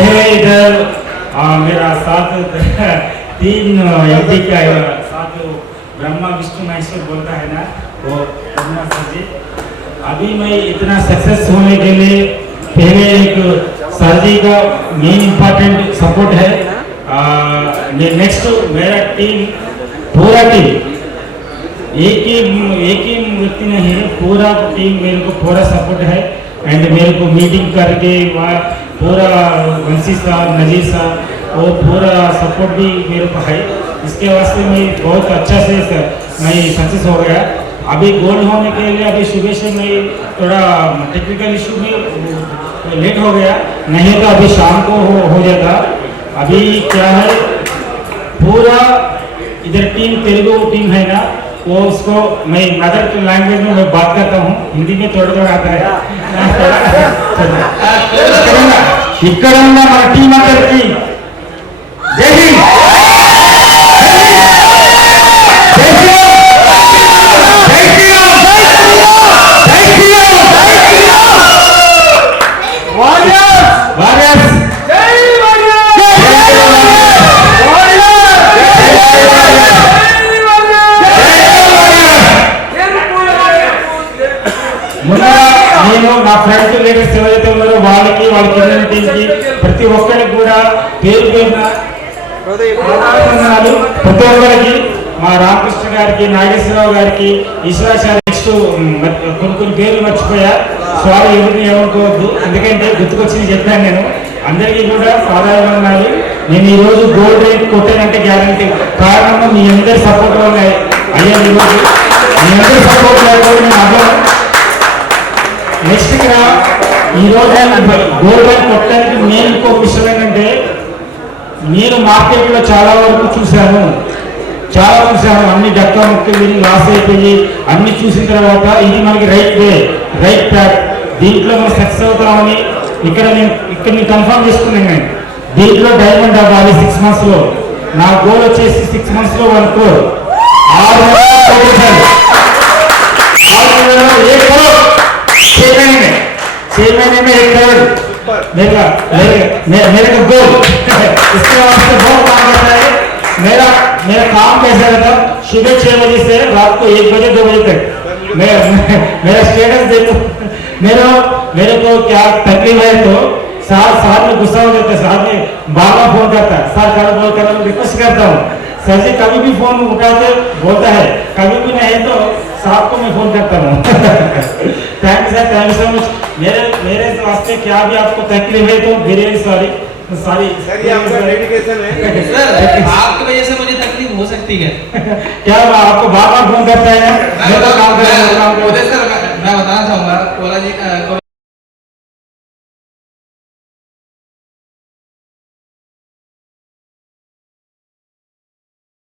पहले इधर मेरा साथ तीन एमपी का साथ ब्रह्मा विष्णु महेश्वर बोलता है ना, वो ब्रह्मा सर जी। अभी मैं इतना सक्सेस होने के लिए पहले एक सर जी का मेन इम्पोर्टेंट सपोर्ट है। नेक्स्ट मेरा टीम, पूरा टीम, एक ही व्यक्ति नहीं है, पूरा टीम मेरे को पूरा सपोर्ट है। एंड मेरे को मीटिंग करके वहाँ पूरा वंशी साहब, नजीर साहब, वो पूरा सपोर्ट भी मेरे को है। इसके वास्ते मैं बहुत अच्छा से मैं सक्सेस हो गया। अभी गोल्ड होने के लिए अभी सुबह से मैं थोड़ा टेक्निकल इशू में लेट हो गया, नहीं तो अभी शाम को हो जाता। अभी क्या है, पूरा इधर टीम तेलुगु टीम है ना, वो उसको मैं मदर लैंग्वेज में मैं बात करता हूँ, हिंदी में थोड़ा थोड़ा आता है। ఇక్కడ ఉన్న మన టీం అందరికి జై హింద్, నేను నా ఫ్రెండ్ లీడర్స్ ఎవరైతే ఉన్నారో వాళ్ళకి, వాళ్ళ కింద టీంకి, ప్రతి ఒక్కరికి కూడా పేరు పేరున ప్రతి ఒక్కరికి, మా రామకృష్ణ గారికి, నాగేశ్వరరావు గారికి, ఈశ్వరాచార్య, నెక్స్ట్ కొన్ని పేర్లు మర్చిపోయా, సారీ ఎవరిని ఏమనుకోవద్దు, ఎందుకంటే గుర్తుకొచ్చింది చెప్పాను నేను. అందరికీ కూడా సాధారణాలు. నేను ఈరోజు గోల్డ్ రేట్ కొట్టానంటే గ్యారంటీ, కారణం మీ అందరి సపోర్ట్ వల్ల అయ్యా. ఈరోజు మీ అందరి సపోర్ట్ లేకపోతే నేను అవ్వను. నెక్స్ట్ ఈరోజు గోల్డ్ రేట్ కొట్టడానికి నేను ఇంకో విషయం ఏంటంటే, నేను మార్కెట్లో చాలా వరకు చూశాను, అన్ని డక్కా ముక్కి లాస్ అయిపోయి అన్ని చూసిన తర్వాత ఇది మనకి రైట్ వే, రైట్ ట్రాక్, దీంట్లో మనం సక్సెస్ అవుతామని ఇక్కడ నేను కన్ఫర్మ్ చేసుకున్నాను. నేను దీంట్లో డైమండ్ అవ్వాలి 6 months లో. నా గోల్ వచ్చేసి 6 months లో 1 crore, 6 महीने में 1 करोड़ मेरा गोल। इसके वास्ते बहुत काम करता है। मेरा काम कैसा रहता, सुबह 6 बजे से रात को 1 बजे 2 बजे तक मेरा स्टेटस देखो। मेरे को क्या तकलीफ है तो साथ में गुस्सा हो जाता है, साथ में बाबा फोन करता है, सर करो बोल कर रिक्वेस्ट करता हूँ, सर जी कभी भी फोन उठाते बोलता है, कभी भी नहीं तो साहब को मैं फोन करता हूँ। Thank you sir, thank you so much. मेरे वास्ते क्या भी आपको तकलीफ है तो वेरी सॉरी सर, ये आपका डेडिकेशन है सर। आपकी वजह से मुझे तकलीफ हो सकती है क्या? आपको बार बार फोन करता है, मैं तो काम कर रहा हूँ।